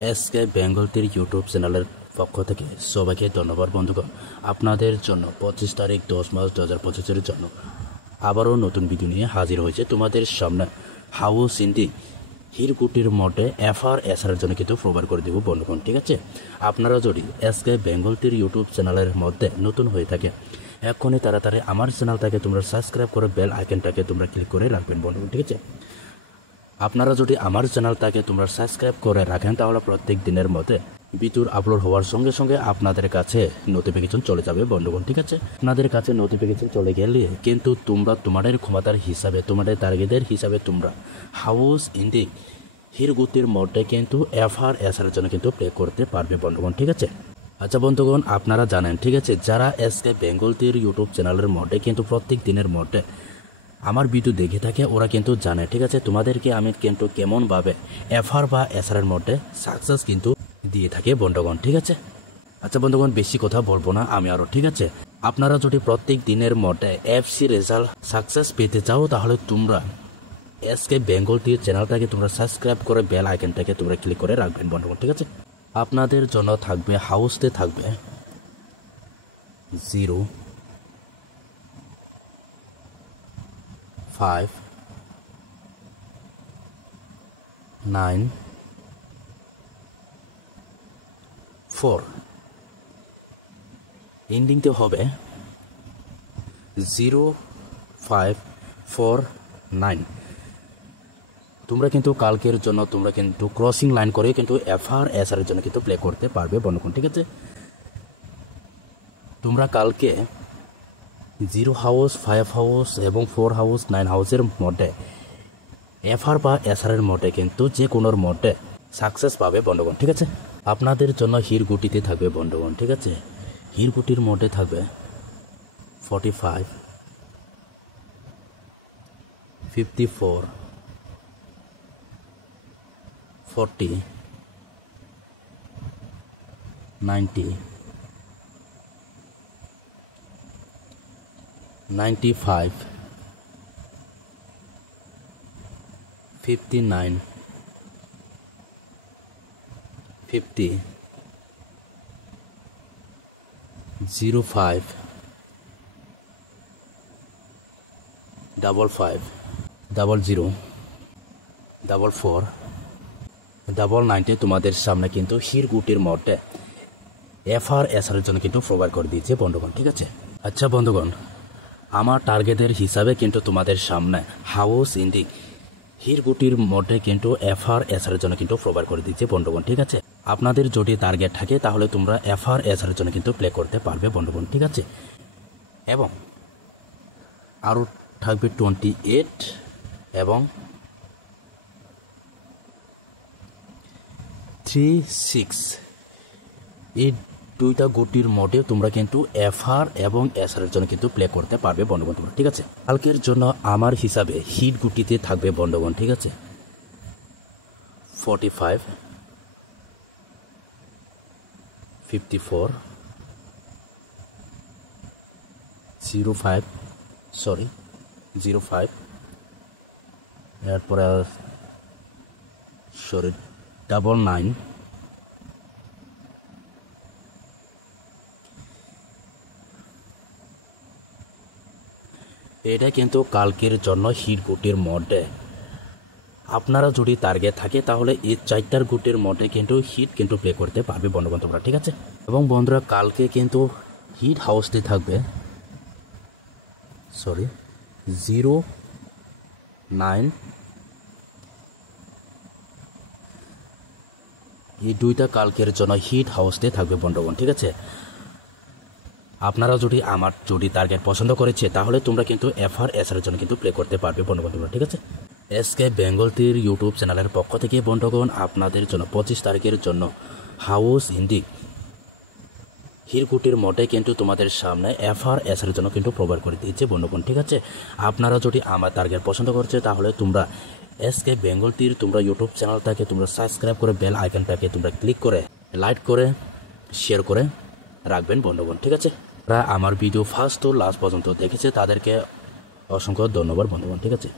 SK Bengal তীর YouTube চ্যানেলের পক্ষ থেকে সবাইকে ধন্যবাদ বন্ধুগণ। আপনাদের জন্য 25 তারিখ 10 মাস 2025 জন্য আবারও নতুন ভিডিও নিয়ে হাজির হয়েছে তোমাদের সামনে। হাউস ইন্ডি হিরকুটির মডে FRSR এর জন্য কিন্তু প্রোভাইড করে দেব বন্ধুগণ, ঠিক আছে। আপনারা যদি এসকে বেঙ্গল তীর ইউটিউব চ্যানেলের মধ্যে নতুন হয়ে থাকে এখনই তাড়াতাড়ি আমার চ্যানেলটাকে তোমরা সাবস্ক্রাইব করে বেল আইকনটাকে তোমরা ক্লিক করে রাখবেন বন্ধুগণ, ঠিক আছে। আপনারা যদি আমার চ্যানেলটাকে তোমরা সাবস্ক্রাইব করে রাখেন তাহলে প্রত্যেক দিনের মধ্যে ভিডিও আপলোড হওয়ার সঙ্গে সঙ্গে আপনাদের কাছে নোটিফিকেশন চলে যাবে বন্ধুগণ, ঠিক আছে। আপনাদের কাছে নোটিফিকেশন চলে গেলে কিন্তু তোমরা তোমাদের ক্ষমতার হিসাবে তোমাদের টার্গেটের হিসাবে তোমরা হাউস ইন্ডি হিরকুটির মডে কিন্তু FRSR এর জন্য কিন্তু প্লে করতে পারবে বন্ধুগণ, ঠিক আছে। আচ্ছা বন্ধুগণ, আপনারা জানেন, ঠিক আছে, যারা এসকে বেঙ্গল তীর ইউটিউব চ্যানেলের মডে কিন্তু প্রত্যেক দিনের মডে আমার ভিডিও দেখে থাকে ওরা কিন্তু জানে, ঠিক আছে, তোমাদেরকে আমি কিন্তু কেমনভাবে FRSR এর মধ্যে সাকসেস কিন্তু দিয়ে থাকে বন্ধুগণ, ঠিক আছে। আচ্ছা বন্ধুগণ, বেশি কথা বলবো না আমি আরও, ঠিক আছে। আপনারা যদি প্রত্যেক দিনের মধ্যে FC রেজাল্ট সাকসেস পেতে চাও তাহলে তোমরা এসকে বেঙ্গল তীর চ্যানেলটাকে তোমরা সাবস্ক্রাইব করে বেল আইকনটাকে তোমরা ক্লিক করে রাখবেন বন্ধুগণ, ঠিক আছে। আপনাদের জন্য থাকবে হাউসতে থাকবে 0 5 9 4 এন্ডিংতে হবে 0 5 4 9। তোমরা কিন্তু কালকের জন্য তোমরা কিন্তু ক্রসিং লাইন করে কিন্তু FRSR এর জন্য কিন্তু প্লে করতে পারবে বন্ধুগণ, ঠিক আছে। তোমরা কালকে 0 হাউস 5 হাউস এবং 4 হাউস 9 হাউসের মধ্যে FRSR এর মধ্যে কিন্তু যে কোনোর মধ্যে সাকসেস পাবে বন্ধুগণ, ঠিক আছে। আপনাদের জন্য হিরকুটিতে থাকবে বন্ধুগণ, ঠিক আছে। হিরকুটির মধ্যে থাকবে 45 54 40 90 95 59 50 05 55 00 44 99 তোমাদের সামনে কিন্তু হিরকুটির মধ্যে FRSR এর জন্য কিন্তু প্রোভাইড করে দিয়েছে বন্ধুগণ, ঠিক আছে। আচ্ছা বন্ধুগণ, আমার টার্গেটের হিসাবে কিন্তু তোমাদের সামনে হাউস ইন্ডি হিরকুটির মধ্যে কিন্তু FRSR এর জন্য কিন্তু প্রোভাইড করে দিচ্ছে বন্ধুগণ, ঠিক আছে। আপনাদের যদি টার্গেট থাকে তাহলে তোমরা FRSR এর জন্য কিন্তু প্লে করতে পারবে বন্ধুগণ, ঠিক আছে। এবং আরও থাকবে 28 এবং 36 এই দুইটা গুটির মডে তোমরা কিন্তু FR এবং SR এর জন্য কিন্তু প্লে করতে পারবে বন্ধুগণ, ঠিক আছে। কালকের জন্য আমার হিসাবে হিট গুটিতে থাকবে বন্ধুগণ, ঠিক আছে। 45 54 05 এরপরে 99 এটা কিন্তু কালকের জন্য হিট গুটির মডে। আপনারা যদি টার্গেট থাকে তাহলে এই 4টার গুটির মডে কিন্তু হিট কিন্তু প্লে করতে পারবে বন্ধুগণ তোমরা, ঠিক আছে। এবং বন্ধুরা কালকে কিন্তু হিট হাউসটি থাকবে 0 9 এই দুইটা কালকের জন্য হিট হাউসতে থাকবে বন্ধুগণ, ঠিক আছে। আপনারা যদি আমার টার্গেট পছন্দ করেছে তাহলে তোমরা কিন্তু FRSR এর জন্য কিন্তু প্লে করতে পারবে বন্ধুগণ, ঠিক আছে। এসকে বেঙ্গল তীর ইউটিউব চ্যানেলের পক্ষ থেকে বন্ধুগণ আপনাদের জন্য 25 তারিখের জন্য হাউস ইন্ডি হিরকুটির মডে কিন্তু তোমাদের সামনে FRSR এর জন্য কিন্তু প্রোভাইড করে দিয়েছে বন্ধুগণ, ঠিক আছে। আপনারা যদি আমার টার্গেট পছন্দ করছে তাহলে তোমরা এসকে বেঙ্গল তীর তোমরা ইউটিউব চ্যানেলটাকে তোমরা সাবস্ক্রাইব করে বেল আইকনটাকে তোমরা ক্লিক করে লাইক করে শেয়ার করে রাখবেন বন্ধুগণ, ঠিক আছে। যারা আমার ভিডিও ফার্স্ট তো লাস্ট পর্যন্ত দেখেছে তাদেরকে অসংখ্য ধন্যবাদ বন্ধুগণ, ঠিক আছে।